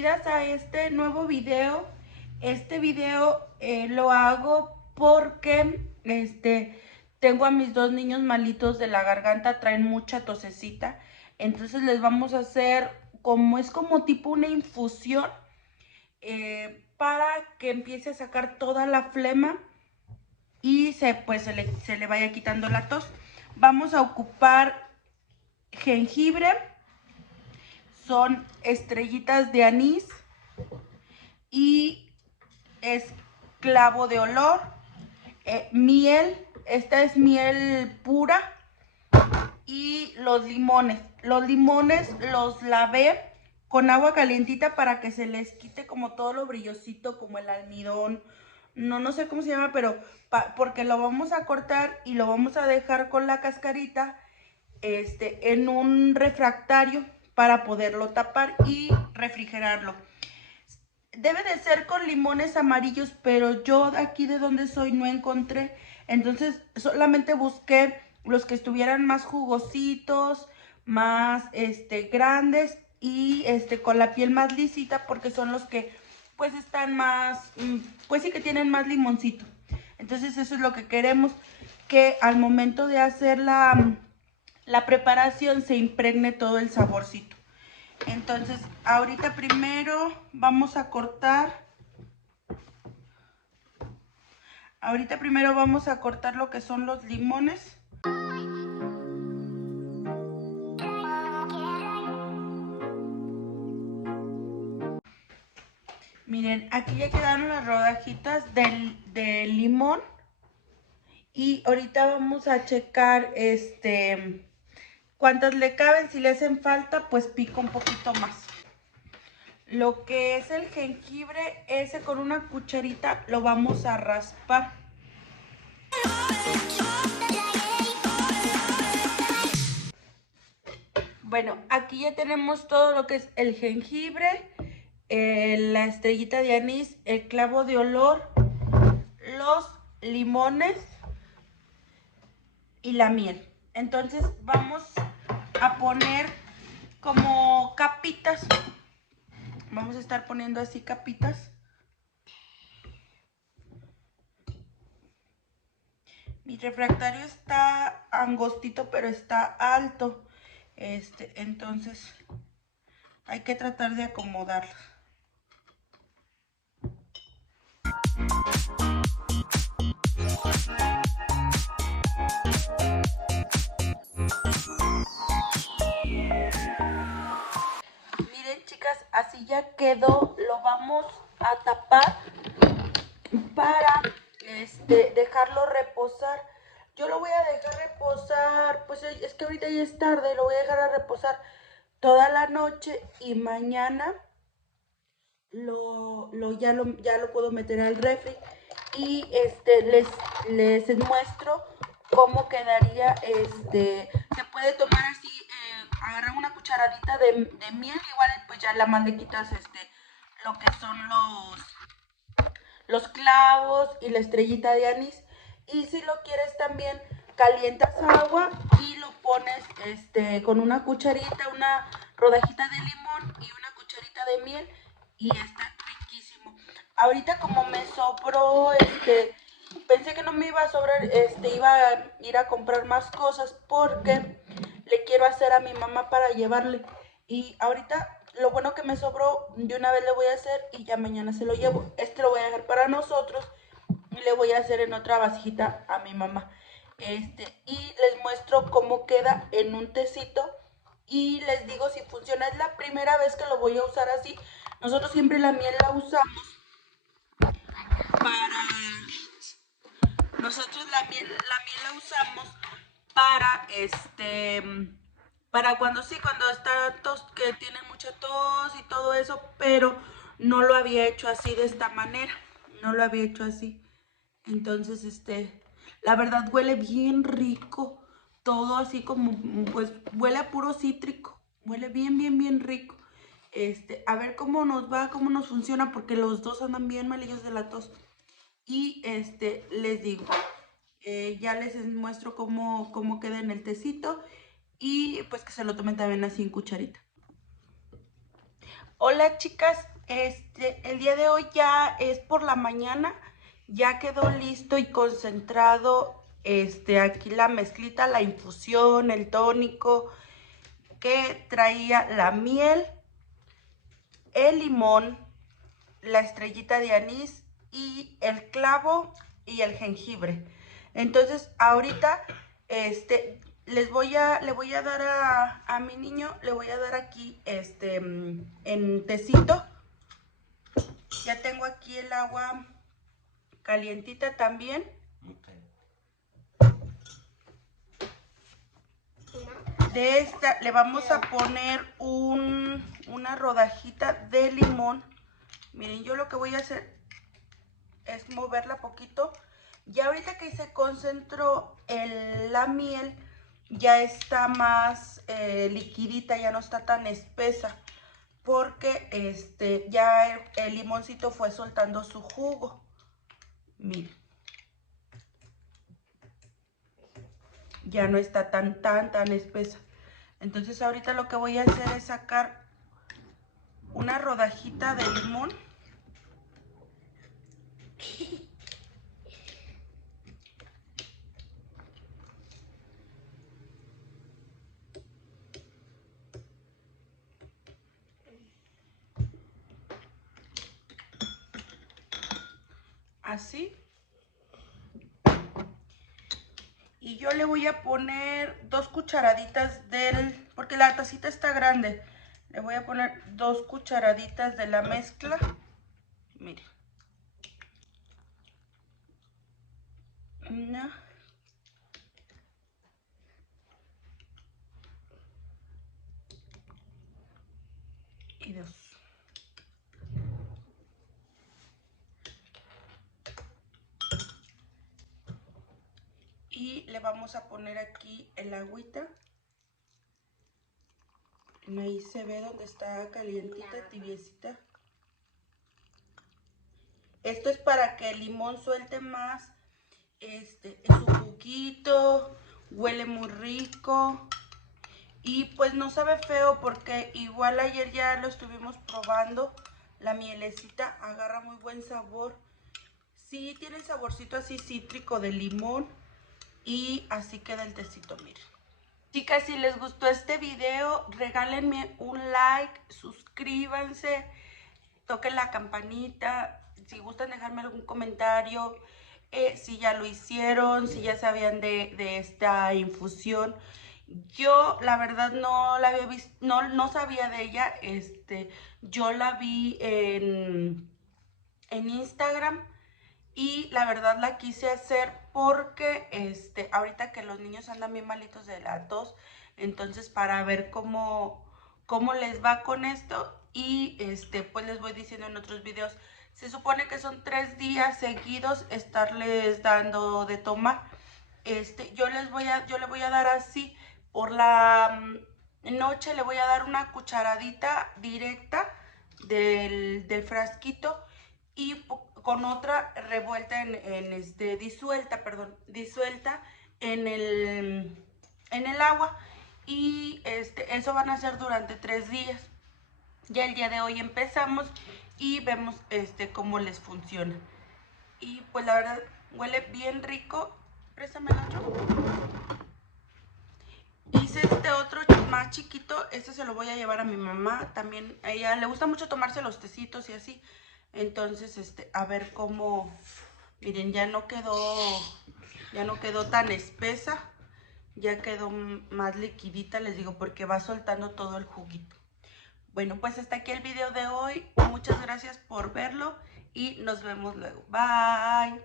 bienvenidas a este nuevo video. Este video lo hago porque tengo a mis dos niños malitos de la garganta, traen mucha tosecita. Entonces les vamos a hacer como tipo una infusión para que empiece a sacar toda la flema y se le vaya quitando la tos. Vamos a ocupar jengibre, son estrellitas de anís y es clavo de olor, miel, esta es miel pura, y los limones. Los limones los lavé con agua calientita para que se les quite como todo lo brillosito, como el almidón. No sé cómo se llama, pero porque lo vamos a cortar y lo vamos a dejar con la cascarita en un refractario para poderlo tapar y refrigerarlo. Debe de ser con limones amarillos, pero yo de aquí de donde soy no encontré. Entonces solamente busqué los que estuvieran más jugositos, más grandes y con la piel más lisita, porque son los que pues están más, pues sí que tienen más limoncito. Entonces eso es lo que queremos, que al momento de hacer la preparación se impregne todo el saborcito. Entonces, ahorita primero vamos a cortar. Lo que son los limones. Miren, aquí ya quedaron las rodajitas del limón. Y ahorita vamos a checar cuántas le caben. Si le hacen falta, pues pico un poquito más. Lo que es el jengibre, ese con una cucharita lo vamos a raspar. Bueno, aquí ya tenemos todo lo que es el jengibre, la estrellita de anís, el clavo de olor, los limones y la miel. Entonces vamos a poner como capitas. Vamos a estar poniendo así capitas. Mi refractario está angostito, pero está alto. Entonces hay que tratar de acomodarlo. Miren, chicas, así ya quedó. Lo vamos a tapar para dejarlo reposar. Yo lo voy a dejar reposar, pues es que ahorita ya es tarde, lo voy a dejar a reposar toda la noche y mañana ya lo puedo meter al refri y les muestro cómo quedaría. Se puede tomar así, agarrar una cucharadita de miel, igual pues ya la más le quitas lo que son los clavos y la estrellita de anís. Y si lo quieres también, calientas agua y lo pones con una cucharita, una rodajita de limón y una cucharita de miel y está riquísimo. Ahorita como me sobró, pensé que no me iba a sobrar, iba a ir a comprar más cosas porque le quiero hacer a mi mamá para llevarle. Y ahorita lo bueno que me sobró, de una vez le voy a hacer y ya mañana se lo llevo. Lo voy a dejar para nosotros y le voy a hacer en otra vasijita a mi mamá. Y les muestro cómo queda en un tecito y les digo si funciona. Es la primera vez que lo voy a usar así. Nosotros siempre la miel la usamos para... Nosotros la miel la usamos para para cuando está tos, que tiene mucha tos y todo eso, pero no lo había hecho así de esta manera, no lo había hecho así. Entonces, la verdad huele bien rico, todo así como, pues huele a puro cítrico, huele bien rico. A ver cómo nos va, cómo nos funciona, porque los dos andan bien malillos de la tos. Y les digo, ya les muestro cómo queda en el tecito y pues que se lo tomen también así en cucharita. Hola chicas, El día de hoy ya es por la mañana, ya quedó listo y concentrado aquí la mezclita, la infusión, el tónico que traía la miel, el limón, la estrellita de anís y el clavo y el jengibre. Entonces ahorita le voy a dar a mi niño, le voy a dar aquí en tecito. Ya tengo aquí el agua calientita también. De esta le vamos a poner una rodajita de limón. Miren, yo lo que voy a hacer es moverla poquito. Ya ahorita que se concentró la miel, ya está más liquidita, ya no está tan espesa, porque ya el limoncito fue soltando su jugo. Miren, ya no está tan espesa. Entonces ahorita lo que voy a hacer es sacar una rodajita de limón. Así. Y yo le voy a poner 2 cucharaditas porque la tacita está grande. Le voy a poner 2 cucharaditas de la mezcla. Miren. Una. Y 2. Y le vamos a poner aquí el agüita. Ahí se ve donde está calientita, tibiecita. Esto es para que el limón suelte más su juguito, huele muy rico. Y pues no sabe feo porque igual ayer ya lo estuvimos probando. La mielecita agarra muy buen sabor. Sí, tiene el saborcito así cítrico de limón. Y así queda el tecito, miren. Chicas, si les gustó este video, regálenme un like, suscríbanse, toquen la campanita, si gustan dejarme algún comentario, si ya lo hicieron, si ya sabían de esta infusión. Yo la verdad no la había visto, no sabía de ella, yo la vi en Instagram. Y la verdad la quise hacer porque ahorita que los niños andan bien malitos de la tos, entonces para ver cómo les va con esto. Y pues les voy diciendo en otros videos. Se supone que son 3 días seguidos estarles dando de tomar. Yo le voy a dar así por la noche, le voy a dar una cucharadita directa del frasquito y con otra revuelta disuelta en el agua. Y eso van a hacer durante 3 días. Ya el día de hoy empezamos y vemos cómo les funciona. Y pues la verdad huele bien rico. Préstame el otro. Hice otro más chiquito. Se lo voy a llevar a mi mamá. También a ella le gusta mucho tomarse los tecitos y así. Entonces, a ver cómo. Miren, ya no quedó tan espesa. Ya quedó más liquidita, les digo, porque va soltando todo el juguito. Bueno, pues hasta aquí el video de hoy. Muchas gracias por verlo y nos vemos luego. Bye.